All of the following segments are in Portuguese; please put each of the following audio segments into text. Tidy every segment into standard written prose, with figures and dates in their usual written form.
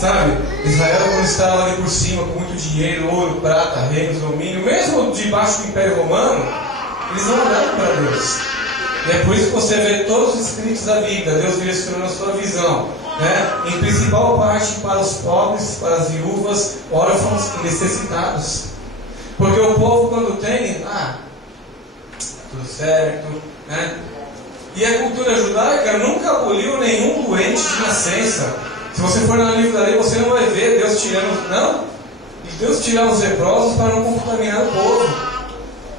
sabe? Israel, quando estava ali por cima, com muito dinheiro, ouro, prata, reinos, domínio, mesmo debaixo do Império Romano, eles não olharam para Deus. E é por isso que você vê todos os escritos da Bíblia, Deus direcionando a sua visão, né? Em principal parte para os pobres, para as viúvas, órfãos e necessitados. Porque o povo, quando tem, tudo certo, né? E a cultura judaica nunca aboliu nenhum doente de nascença. Se você for no livro da lei, você não vai ver Deus tirando, não. E Deus tirava os leprosos para não contaminar o povo.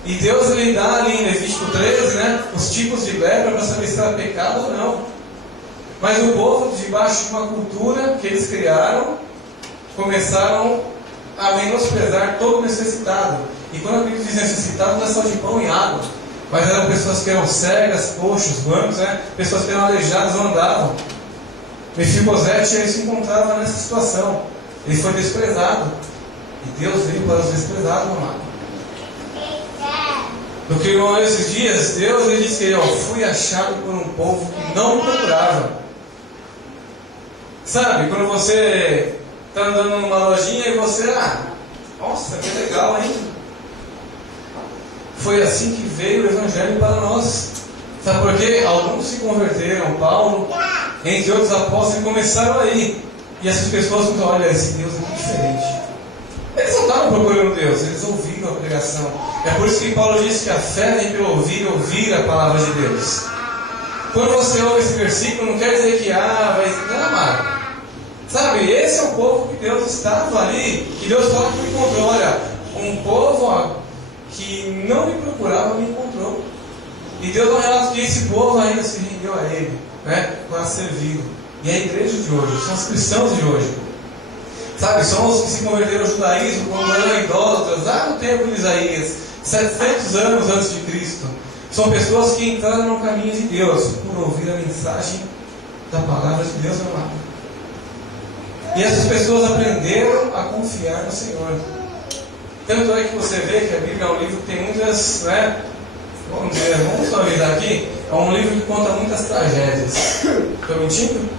E Deus lhe dá ali em Levítico 13, né, os tipos de lepra para saber se era pecado ou não. Mas o povo, debaixo de uma cultura que eles criaram, começaram a menosprezar todo necessitado. E quando a Bíblia diz necessitado, não é só de pão e água, mas eram pessoas que eram cegas, coxos, mancos, né? Pessoas que eram aleijadas, não andavam. Mefibosete, ele se encontrava nessa situação. Ele foi desprezado. E Deus veio para os desprezados, amado. No que irmão, esses dias, Deus ele disse que eu fui achado por um povo que não me procurava. Sabe, quando você está andando numa lojinha e você, nossa, que legal, hein? Foi assim que veio o Evangelho para nós. Sabe por quê? Alguns se converteram, Paulo, entre outros apóstolos, começaram a ir. E essas pessoas não olha, esse Deus é muito diferente. Eles não estavam procurando Deus, eles ouviram a pregação. É por isso que Paulo disse que a fé vem pelo ouvir a palavra de Deus. Quando você ouve esse versículo, não quer dizer que, vai amar. Sabe, esse é o povo que Deus estava ali, que Deus fala que me encontrou. Olha, um povo que não me procurava, me encontrou. E Deus não relata que esse povo ainda se rendeu a Ele, né, para servi-lo. E a igreja de hoje, são os cristãos de hoje. Sabe, são os que se converteram ao judaísmo quando eram idólatras, lá no tempo de Isaías, 700 anos antes de Cristo. São pessoas que entraram no caminho de Deus por ouvir a mensagem da palavra de Deus, meu amado. E essas pessoas aprenderam a confiar no Senhor. Tanto é que você vê que a Bíblia é um livro que tem muitas, né? Vamos suavizar aqui. É um livro que conta muitas tragédias. Estou mentindo?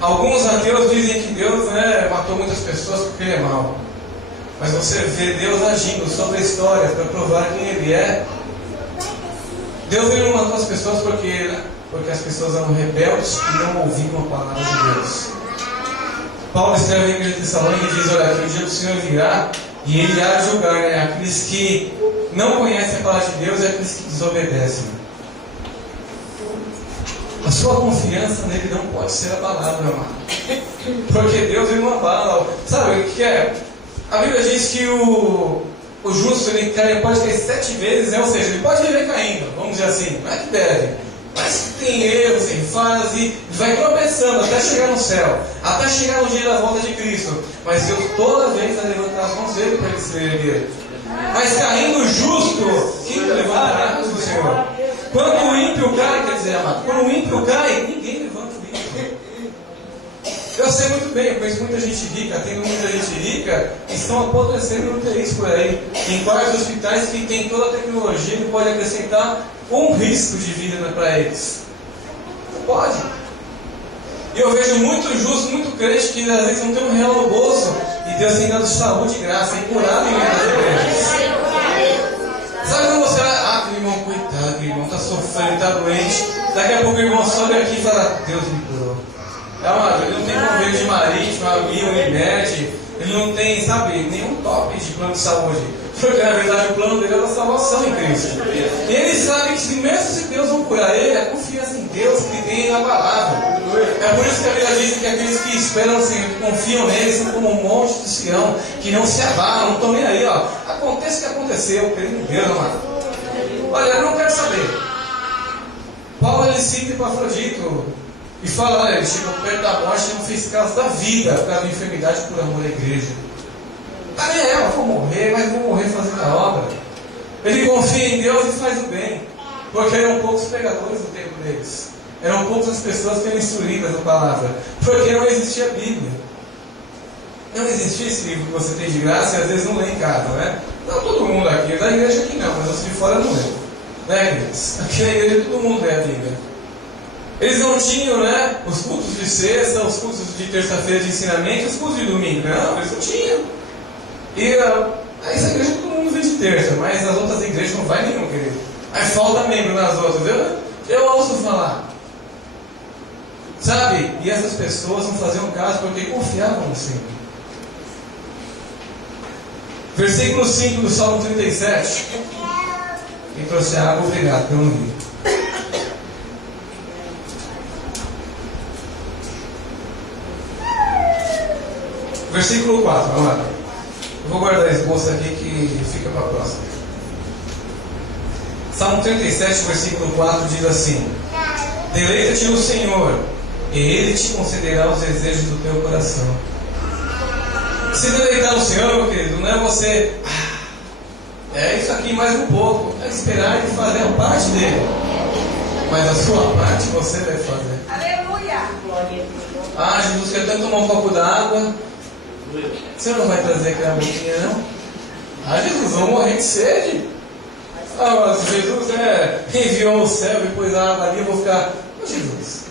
Alguns ateus dizem que Deus, né, matou muitas pessoas porque Ele é mau. Mas você vê Deus agindo sobre a história para provar quem Ele é. Deus ele não matou as pessoas porque as pessoas eram rebeldes e não ouviam a palavra de Deus. Paulo escreve em Igreja de Tessalônica e diz, olha, que o dia do Senhor virá e Ele há de julgar, né, aqueles que não conhecem a palavra de Deus e aqueles que desobedecem. A sua confiança nele não pode ser a palavra, meu amado. Porque Deus ele não abala. Sabe o que é? A Bíblia diz que o justo ele pode cair 7 vezes, né? Ou seja, ele pode viver caindo, vamos dizer assim. Não é que deve, mas tem erros, tem falhas e vai tropeçando até chegar no céu, até chegar no dia da volta de Cristo. Mas Deus toda vez vai levantar as mãos dele para ele se erguer. Mas caindo o justo, quem levantará do Senhor? Quando o ímpio cai, quer dizer, amado, quando o ímpio cai, ninguém levanta o ímpio. Eu sei muito bem, eu conheço muita gente rica, tenho muita gente rica que estão apodrecendo no UTIs por aí, em vários hospitais que tem toda a tecnologia que pode acrescentar um risco de vida para eles. Não pode. E eu vejo muito justo, muito crente que às vezes não tem um real no bolso e Deus tem dado saúde e graça, e curado em muitas igrejas. Sabe quando você vai, aquele irmão, coitado, o irmão está sofrendo, está doente, daqui a pouco o irmão sobe aqui e fala, Deus me curou. Ele não tem convênio de marítimo, Unimed, ele não tem, sabe, nenhum top de plano de saúde. Porque na verdade o plano dele é da salvação em Cristo. E ele sabe que mesmo se Deus não curar ele, a confiança em Deus que tem na palavra. É por isso que a Bíblia diz que aqueles que esperam no Senhor, que confiam nele, são como um monte de Sião, que não se abalam, não estão nem aí, ó. Aconteça o que aconteceu, querido em Deus, amado. Olha, eu não quero saber. Paulo ele cita Epafrodito e fala, olha, ele chegou perto da morte e não fez caso da vida por causa da enfermidade por amor à igreja. Eu vou morrer, mas vou morrer fazendo a obra. Ele confia em Deus e faz o bem, porque eram poucos pregadores no tempo deles. Eram poucas as pessoas que eram instruídas na palavra, porque não existia a Bíblia. Não existia esse livro que você tem de graça e às vezes não lê em casa, né? Não todo mundo aqui, da igreja aqui não, mas os de fora não lê. Né, igrejas? Aqui na igreja todo mundo lê a Bíblia. Eles não tinham, né, os cultos de de sexta, os cultos de terça-feira de ensinamento, os cultos de domingo. Não, eles não tinham. E essa igreja todo mundo vem de terça, mas as outras igrejas não vai nenhum, querido. Aí falta membro nas outras. Eu ouço falar. Sabe? E essas pessoas não faziam caso porque confiavam no Senhor. Versículo 5 do Salmo 37. Quem trouxe água, obrigado pelo livro. Versículo 4, vamos lá. Eu vou guardar esse bolso aqui que fica para a próxima. Salmo 37, versículo 4 diz assim: Deleita-te no Senhor, e Ele te concederá os desejos do teu coração. Se deleitar no Senhor, meu querido, não é você, é isso aqui mais um pouco, é esperar e fazer a parte dele. Mas a sua parte você vai fazer. Aleluia! Ah, Jesus, quer tanto tomar um copo d'água. Você não vai trazer aquela boquinha, não? Ah, Jesus, vou morrer de sede. Ah, mas Jesus enviou o céu e pôs a água ali, eu vou ficar. Oh, Jesus.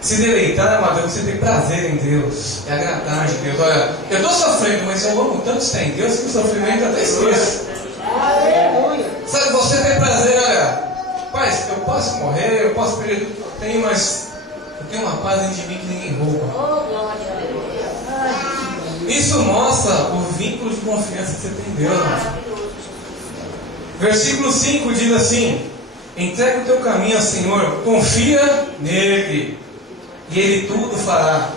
Se deleitar, amado, você tem prazer em Deus, é agradar de Deus. Olha, eu estou sofrendo, mas eu amo tanto estar em Deus que o sofrimento até esqueço. Sabe, você tem prazer, olha, pai, eu posso morrer, eu posso perder tudo que eu tenho, mas eu tenho uma paz dentro de mim que ninguém rouba. Isso mostra o vínculo de confiança que você tem em Deus, amado. Versículo 5 diz assim: entrega o teu caminho ao Senhor, confia nele, e Ele tudo fará.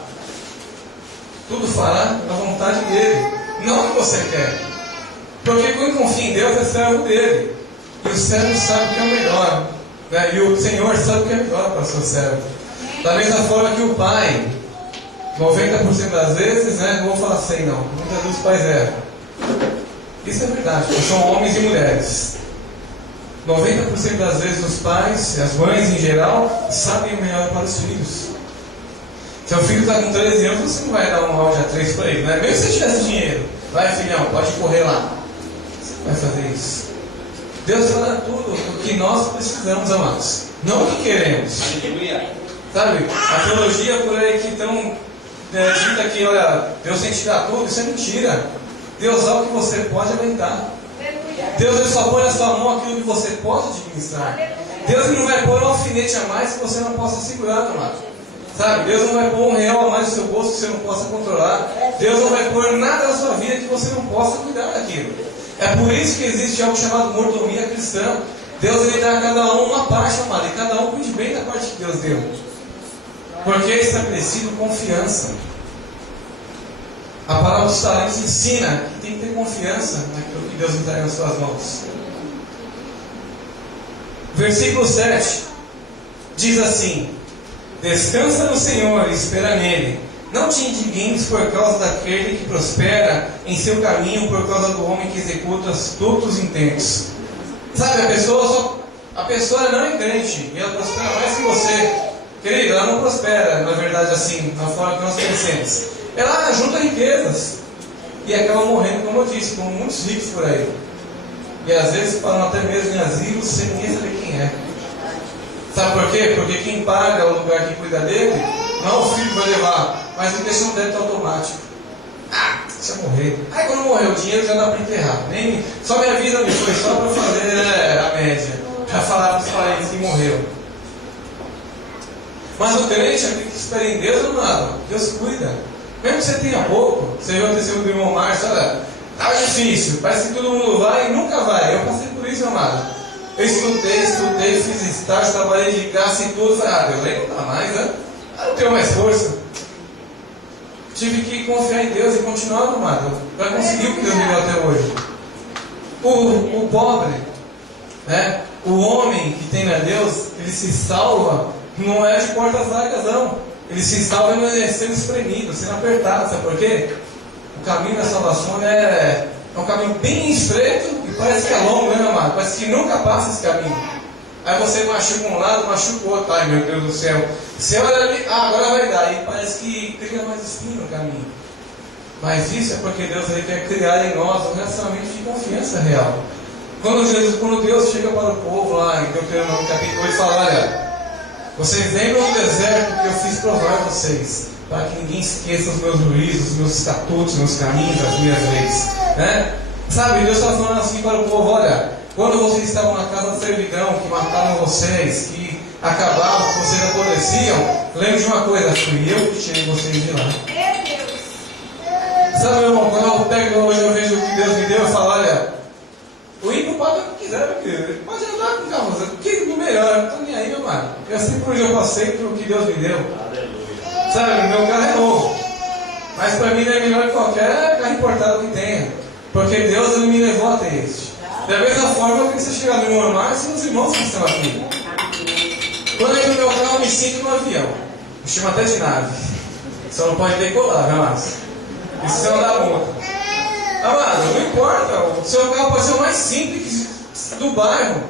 Tudo fará à vontade dele, não o que você quer. Porque quem confia em Deus é servo dele, e o servo sabe o que é o melhor, né? E o Senhor sabe o que é melhor para o seu servo. Da mesma forma que o pai, 90% das vezes, né? Não vou falar 100 não, muitas vezes os pais erram. Isso é verdade, são homens e mulheres. 90% das vezes os pais, as mães em geral, sabem o melhor para os filhos. Seu filho está com 13 anos, você não vai dar um áudio A3 para ele, né? Mesmo se você tivesse dinheiro, vai filhão, pode correr lá. Você não vai fazer isso. Deus fala tudo o que nós precisamos, amados, não o que queremos. Sabe, a teologia por aí que tão dita que, olha, Deus tem que te dar tudo, isso é mentira. Deus dá o que você pode aguentar. Deus ele só põe na sua mão aquilo que você pode administrar. Deus não vai pôr um alfinete a mais que você não possa segurar, amado. Sabe, Deus não vai pôr um real a mais no seu bolso que você não possa controlar. Deus não vai pôr nada na sua vida que você não possa cuidar daquilo. É por isso que existe algo chamado mordomia cristã. Deus ele dá a cada um uma parte, amado, e cada um cuide bem da parte que Deus deu. Porque é estabelecido confiança. A palavra dos talentos ensina que tem que ter confiança naquilo que Deus entrega nas suas mãos. Versículo 7 diz assim: descansa no Senhor e espera nele. Não te indignes por causa daquele que prospera em seu caminho, por causa do homem que executa astutos intentos. Sabe, a pessoa não é crente e ela prospera mais que você. Querido, ela não prospera, na verdade, assim, na forma que nós conhecemos. Ela junta riquezas e acaba morrendo, como eu disse, como muitos ricos por aí. E às vezes param até mesmo em asilos sem ninguém saber quem é. Sabe por quê? Porque quem paga o lugar que cuida dele não é o filho que vai levar, mas ele deixa um débito automático. Ah, deixa eu morrer. Aí quando morrer o dinheiro já dá para enterrar. Só minha vida me foi só para fazer a média, para falar para os parentes que morreu. Mas o crente, aquele que espera em Deus, amado, Deus cuida. Mesmo que você tenha pouco, você viu o testemunho do irmão Márcio, olha, tá difícil, parece que todo mundo vai e nunca vai. Eu passei por isso, amado. Eu estudei, fiz estágio, trabalhei de graça e tudo. Falei, Deus, aí não dá mais, né? Eu não tenho mais força. Tive que confiar em Deus e continuar, amado, para conseguir o que Deus me deu até hoje. O pobre, né? O homem que tem a Deus, ele se salva, não é de portas largas, não. Ele se salva sendo espremido, sendo apertado. Sabe por quê? O caminho da salvação é um caminho bem estreito e parece que é longo, né, amado? Parece que nunca passa esse caminho. Aí você machuca um lado, machuca o outro. Ai, meu Deus do céu. Você olha ali, agora vai dar. E parece que cria mais espinho no caminho. Mas isso é porque Deus ele quer criar em nós um relacionamento de confiança real. Quando Deus chega para o povo lá em Deuteronômio capítulo 8 e fala, olha, Vocês lembram do deserto que eu fiz provar vocês, para que ninguém esqueça os meus juízos, os meus estatutos, os meus caminhos, as minhas leis, né? Sabe, Deus está falando assim para o povo: olha, quando vocês estavam na casa da servidão, que mataram vocês, que acabavam, que vocês apodreciam, lembre de uma coisa: fui eu que tirei vocês de lá. Sabe, meu irmão, quando eu pego hoje, eu vejo o que Deus me deu, eu falo: olha, o ímpio pode o que quiser, meu querido, ele pode andar com carro, o que do melhor, eu não estou nem aí, meu mano. Eu sei por onde eu passei, pelo que Deus me deu. Sabe, o meu carro é novo, mas para mim não é melhor que qualquer carro importado que tenha, porque Deus me levou até este. Da mesma forma, eu queria chegar no meu mar sem os irmãos que estão aqui. Quando eu entro no meu carro, eu me sinto no avião. Me chamo até de nave. Só não pode decolar, né, Márcio? Isso você não dá multa. Amado, não importa. O seu carro pode ser o mais simples do bairro.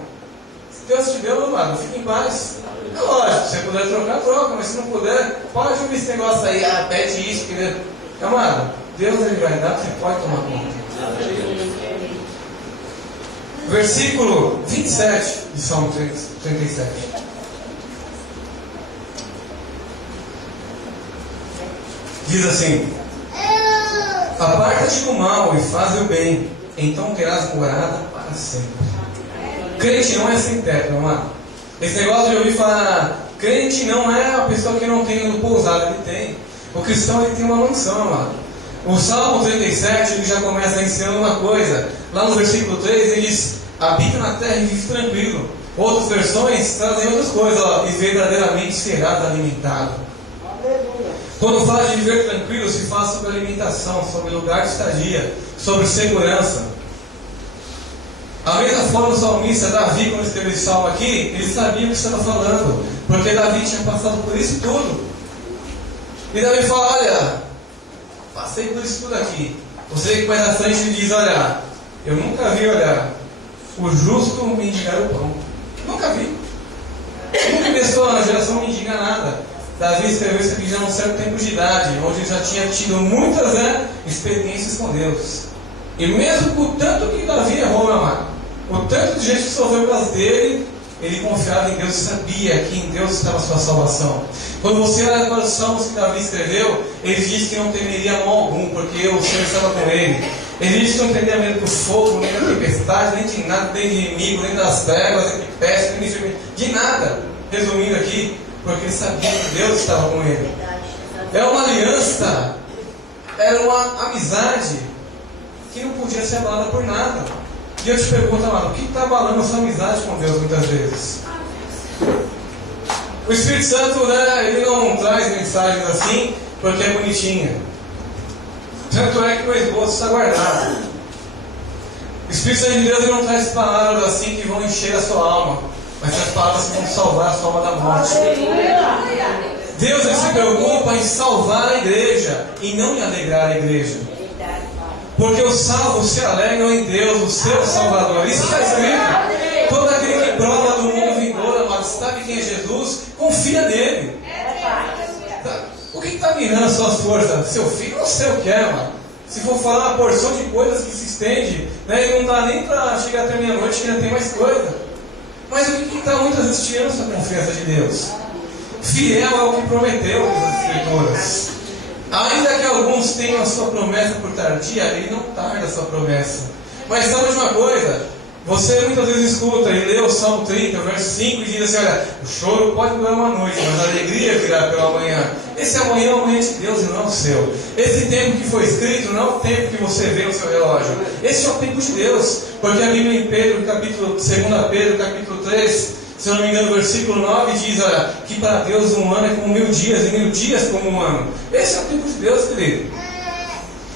Se Deus te deu, amado, fique em paz. É lógico, se você puder trocar, troca. Mas se não puder, pode ouvir esse negócio aí. Ah, pede isso, querido. Amado, Deus ele vai dar, você pode tomar conta. Versículo 27 de Salmo 37. Diz assim: aparta-te do mal e faz o bem, então terás morada para sempre. Crente não é sem teto, não é? Esse negócio de ouvir falar, crente não é a pessoa que não tem pousada, ele tem. O cristão ele tem uma mansão, amado. O Salmo 37 ele já começa ensinando uma coisa. Lá no versículo 3 ele diz: habita na terra e vive tranquilo. Outras versões trazem outras coisas, ó, e verdadeiramente serás alimentado. Quando fala de viver tranquilo, se fala sobre alimentação, sobre lugar de estadia, sobre segurança. A mesma forma o salmista Davi, quando escreveu esse salmo aqui, ele sabia o que estava falando, porque Davi tinha passado por isso tudo. E Davi fala: olha, passei por isso tudo aqui. Você que vai na frente e diz: olha, eu nunca vi, olha, o justo mendigar o pão. Nunca vi. Nunca vi a geração mendigar nada. Davi escreveu isso aqui já num certo tempo de idade, onde ele já tinha tido muitas experiências com Deus. E mesmo com o tanto que Davi errou, meu amado, o tanto de gente que sofreu por causa dele, ele confiava em Deus e sabia que em Deus estava a sua salvação. Quando você olha para os salmos que Davi escreveu, ele diz que não temeria mal algum, porque o Senhor estava com ele. Ele diz que não teria medo do fogo, nem da tempestade, nem de nada, nem de inimigo, nem das trevas, nem de peste, nem de nada. Resumindo aqui, porque ele sabia que Deus estava com ele. Era uma aliança, era uma amizade que não podia ser abalada por nada. E eu te pergunto, amado, o que está abalando a sua amizade com Deus muitas vezes? O Espírito Santo, né, ele não traz mensagens assim porque é bonitinha. Tanto é que o esboço está guardado. O Espírito Santo de Deus ele não traz palavras assim que vão encher a sua alma, mas traz palavras que vão salvar a sua alma da morte. Deus ele se preocupa em salvar a igreja e não em alegrar a igreja. Porque os salvos se alegram em Deus, o seu Salvador. Isso está escrito. Todo aquele que prova do mundo vindouro, amado, sabe quem é Jesus, confia nele. O que está mirando as suas forças? Seu filho, não sei o que é, mano. Se for falar uma porção de coisas que se estende, né, e não dá nem para chegar até meia-noite, que ainda tem mais coisa. Mas o que está muitas vezes tirando essa confiança de Deus? Fiel é o que prometeu nas Escrituras. Ainda que alguns tenham a sua promessa por tardia, ele não tarda a sua promessa. Mas sabe de uma coisa? Você muitas vezes escuta e lê o Salmo 30, verso 5, e diz assim: olha, o choro pode durar uma noite, mas a alegria virá pela manhã. Esse amanhã é o amanhã de Deus e não é o seu. Esse tempo que foi escrito não é o tempo que você vê no seu relógio. Esse é o tempo de Deus. Porque a Bíblia em Pedro, capítulo 2 Pedro, capítulo 3, se eu não me engano, versículo 9 diz: olha, que para Deus um ano é como 1000 dias, e 1000 dias como um ano. Esse é o tempo de Deus, querido.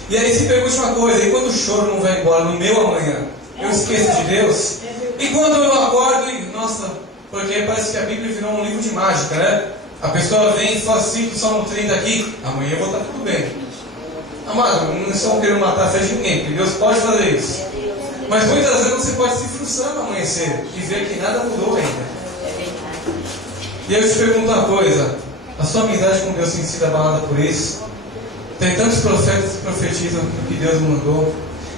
E aí se pergunte uma coisa: e quando o choro não vai embora no meu amanhã? Eu esqueço de Deus? E quando eu acordo e, nossa, porque parece que a Bíblia virou um livro de mágica, né? A pessoa vem e fala assim, o Salmo 30 aqui: amanhã eu vou estar tudo bem. Amado, não estão querendo matar a fé de ninguém, porque Deus pode fazer isso. Mas muitas vezes você pode se frustrar no amanhecer e ver que nada mudou ainda. E eu te pergunto uma coisa: a sua amizade com Deus tem sido abalada por isso? Tem tantos profetas que profetizam o que Deus mandou.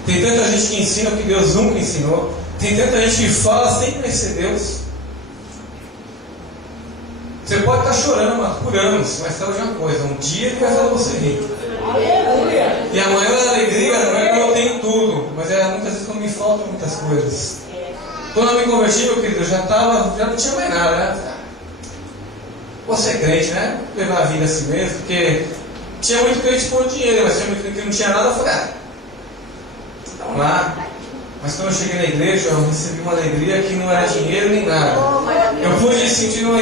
Tem tanta gente que ensina o que Deus nunca ensinou. Tem tanta gente que fala sem conhecer Deus. Você pode estar chorando por anos, mas sabe de uma coisa, um dia ele vai fazer você rir. E a maior alegria não é que eu tenho tudo, mas é muitas vezes quando me faltam muitas coisas. Quando eu me converti, meu querido, eu já não tinha mais nada, né? Você é crente, né? Levar a vida assim mesmo, porque tinha muito crente por dinheiro, mas tinha muito crente que não tinha nada. Eu falei, vamos lá. Mas quando eu cheguei na igreja, eu recebi uma alegria que não era dinheiro nem nada. Eu pude sentir uma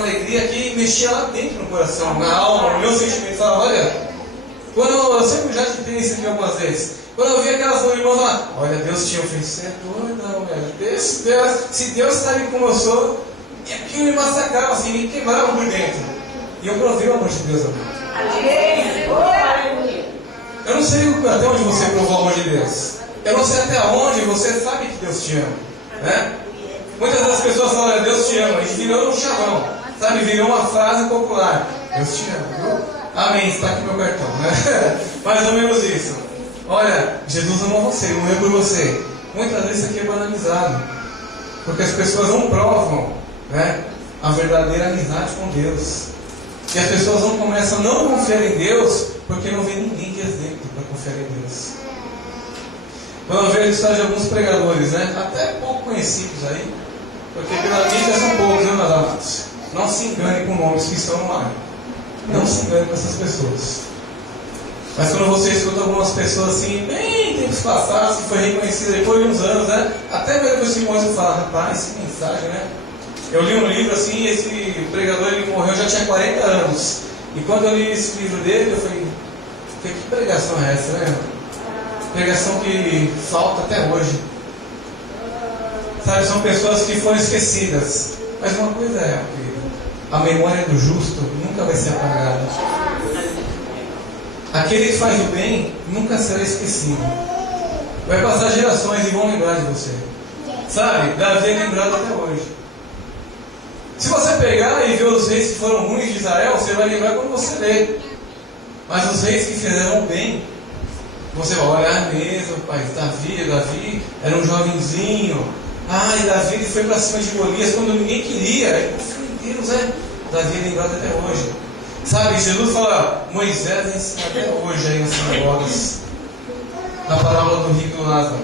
alegria que mexia lá dentro no coração, na alma, no meu sentimento. Falava, olha, eu sempre já te dei isso aqui algumas vezes. Quando eu vi aquelas irmãs lá, olha, Deus tinha feito, você é doido, não, velho. Se Deus sabe como eu sou, e aquilo me massacrava, assim, me quebrava por dentro. E eu provei o amor de Deus, amor. Eu não sei até onde você provou o amor de Deus. Eu não sei até onde você sabe que Deus te ama, né? Muitas das pessoas falam, olha, Deus te ama, e virou um chavão, sabe? Virou uma frase popular. Deus te ama, viu? Amém, está aqui meu cartão, né? Mais ou menos isso. Olha, Jesus amou você, morreu por você. Muitas vezes isso aqui é banalizado, porque as pessoas não provam, né, a verdadeira amizade com Deus. E as pessoas não começam a não confiar em Deus, porque não vê ninguém de exemplo para confiar em Deus. Quando eu vejo a história de alguns pregadores, né, até pouco conhecidos aí, porque pela mídia são poucos, né, meus amados? Não se engane com nomes que estão no ar. Não se engane com essas pessoas. Mas quando você escuta algumas pessoas assim, bem tempos passados, que foi reconhecida depois de uns anos, né? Até mesmo esse irmão você fala, rapaz, que mensagem, né? Eu li um livro assim, esse pregador ele morreu já tinha 40 anos. E quando eu li esse livro dele, eu falei, que pregação é essa, né? Pregação que falta até hoje. Sabe, são pessoas que foram esquecidas. Mas uma coisa é, querido, a memória do justo nunca vai ser apagada. Aquele que faz o bem nunca será esquecido. Vai passar gerações e vão lembrar de você. Sabe, Davi é lembrado até hoje. Se você pegar e ver os reis que foram ruins de Israel, você vai lembrar quando você lê. Mas os reis que fizeram o bem, você vai olhar mesmo, pai, Davi era um jovenzinho. Ai, Davi ele foi para cima de Golias quando ninguém queria. Ele confiou em Deus, né? Davi é lembrado até hoje. Sabe, Jesus fala, Moisés ensina até hoje aí nas sinagogas. Na parábola do rico e do Lázaro.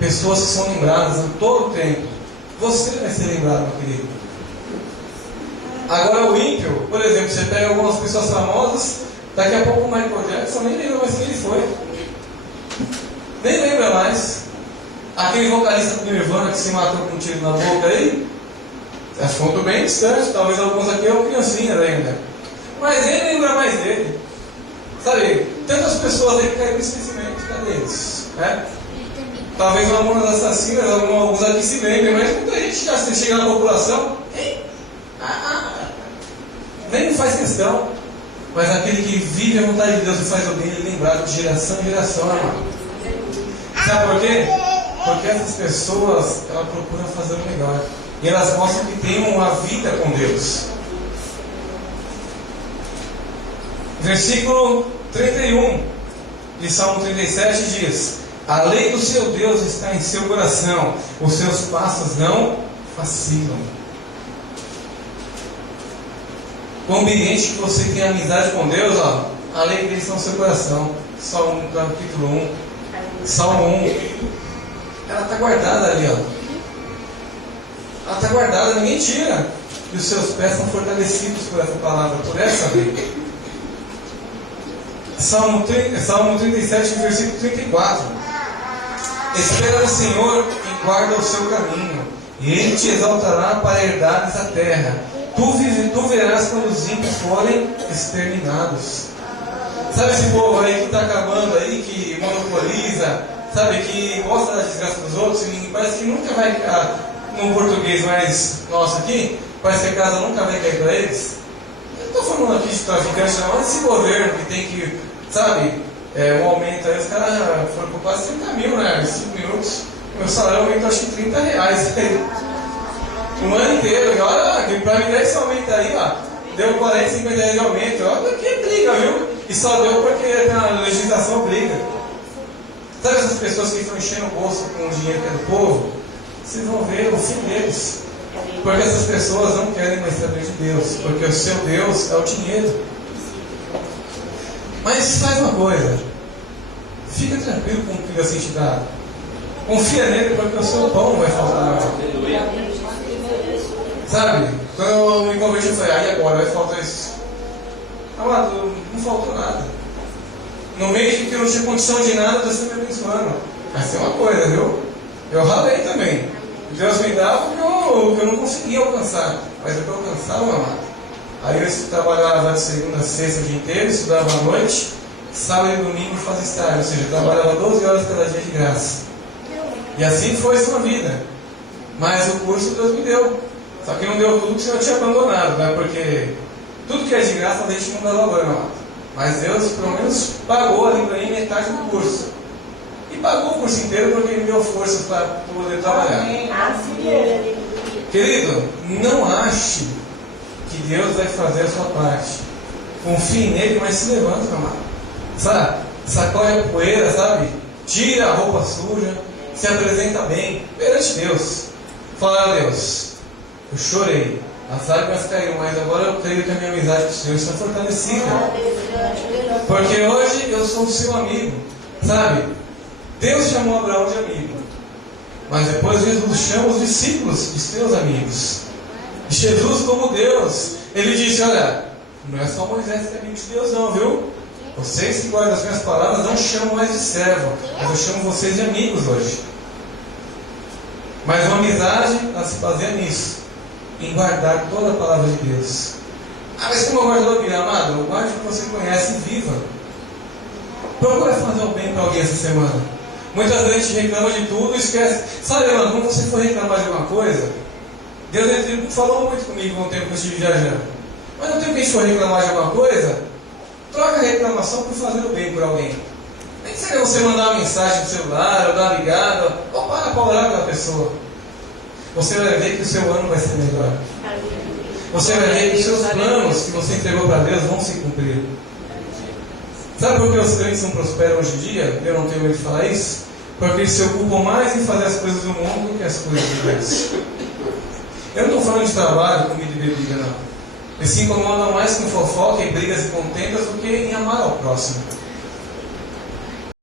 Pessoas que são lembradas a todo tempo. Você vai ser lembrado, meu querido. Agora o ímpio, por exemplo, você pega algumas pessoas famosas, daqui a pouco o Michael Jackson nem lembra mais quem ele foi. Nem lembra mais. Aquele vocalista do Nirvana que se matou com um tiro na boca aí, assunto bem distante, talvez alguns aqui eram criancinhas ainda. Mas nem lembra mais dele. Sabe, tantas pessoas aí que caíram no esquecimento, cadê eles? Né? Talvez algumas assassinas, alguns aqui se lembrem, mas muita gente já chega na população, nem faz questão. Mas aquele que vive a vontade de Deus e faz o bem, ele é lembrado de geração em geração, amado. Sabe por quê? Porque essas pessoas, elas procuram fazer o melhor. E elas mostram que têm uma vida com Deus. Versículo 31 de Salmo 37 diz: a lei do seu Deus está em seu coração, os seus passos não vacilam. O ambiente que você tem amizade com Deus, ó, a lei dele está no seu coração. Salmo capítulo 1, Salmo 1. Ela está guardada ali, ó. Ela está guardada, ninguém tira. E os seus pés são fortalecidos por essa palavra, por essa lei. Salmo 37, versículo 34. Espera no Senhor e guarda o seu caminho, e Ele te exaltará para herdares a terra. Tu verás quando os ímpios forem exterminados. Sabe esse povo aí que está acabando aí, que monopoliza, sabe, que gosta da desgraça dos outros, e parece que nunca vai ficar, num português mais nosso aqui, parece que a casa nunca vai cair para eles. Eu não estou falando aqui de traficante, não, mas esse governo que tem que, sabe, um aumento aí, os caras foram por quase 30 mil, né, em 5 minutos. Meu salário aumentou acho que R$30 um ano inteiro. E olha, para me dar esse aumento aí, ó, deu 40, 50 reais de aumento. Olha que briga, viu? E só deu porque a legislação briga. Sabe essas pessoas que estão enchendo o bolso com o dinheiro que é do povo? Vocês vão ver o fim deles. Porque essas pessoas não querem mais saber de Deus, porque o seu Deus é o dinheiro. Mas faz uma coisa, fica tranquilo com o que Deus tem te dado. Confia nele, porque o seu pão vai faltar. Sabe? Quando eu me converti, eu falei, aí agora vai faltar isso. Amado, não faltou nada. No mês que eu não tinha condição de nada, Deus está me abençoando. Essa é uma coisa, viu? Eu ralei também. Deus me dava o que eu não conseguia alcançar. Mas o que eu alcançava, amado. Aí eu trabalhava de segunda a sexta o dia inteiro, estudava à noite, sábado e domingo fazia estágio. Ou seja, eu trabalhava 12 horas cada dia de graça. E assim foi a sua vida. Mas o curso Deus me deu. Só que não deu tudo que eu tinha abandonado, né? Porque tudo que é de graça a gente não dá valor, amado. Mas Deus pelo menos pagou ali para mim metade do curso. E pagou o curso inteiro porque me deu força para poder trabalhar. Querido, não ache que Deus vai fazer a sua parte. Confie nele, mas se levanta, meu amado. Sabe? Sacode a poeira, sabe? Tira a roupa suja. Se apresenta bem perante Deus. Fala a Deus, eu chorei, as lágrimas caíram, mas agora eu creio que a minha amizade com o Senhor está fortalecida. Porque hoje eu sou o seu amigo. Sabe? Deus chamou Abraão de amigo, mas depois Jesus chama os discípulos de seus amigos. E Jesus, como Deus, ele disse, olha, não é só Moisés que é amigo de Deus não, viu? Vocês que guardam as minhas palavras não chamam mais de servo, mas eu chamo vocês de amigos hoje. Mas uma amizade, ela se baseia nisso, em guardar toda a palavra de Deus. Ah, mas como eu guardo a Bíblia, amado? Guarde o que você conhece e viva. Procura fazer o bem para alguém essa semana. Muitas vezes a gente reclama de tudo e esquece. Sabe, mano, quando você for reclamar de alguma coisa, Deus falou muito comigo no tempo que eu estive viajando. Mas no tempo que a gente for reclamar de alguma coisa, troca a reclamação por fazer o bem por alguém. Nem que seja você mandar uma mensagem no celular, ou dar uma ligada, ou para orar pela pessoa. Você vai ver que o seu ano vai ser melhor. Você vai ver que os seus planos que você entregou para Deus vão se cumprir. Sabe por que os crentes não prosperam hoje em dia? Eu não tenho medo de falar isso. Porque eles se ocupam mais em fazer as coisas do mundo do que as coisas de Deus. Eu não estou falando de trabalho, comida e bebida, não. Eles se incomodam mais com fofoca e brigas e contendas do que em amar ao próximo.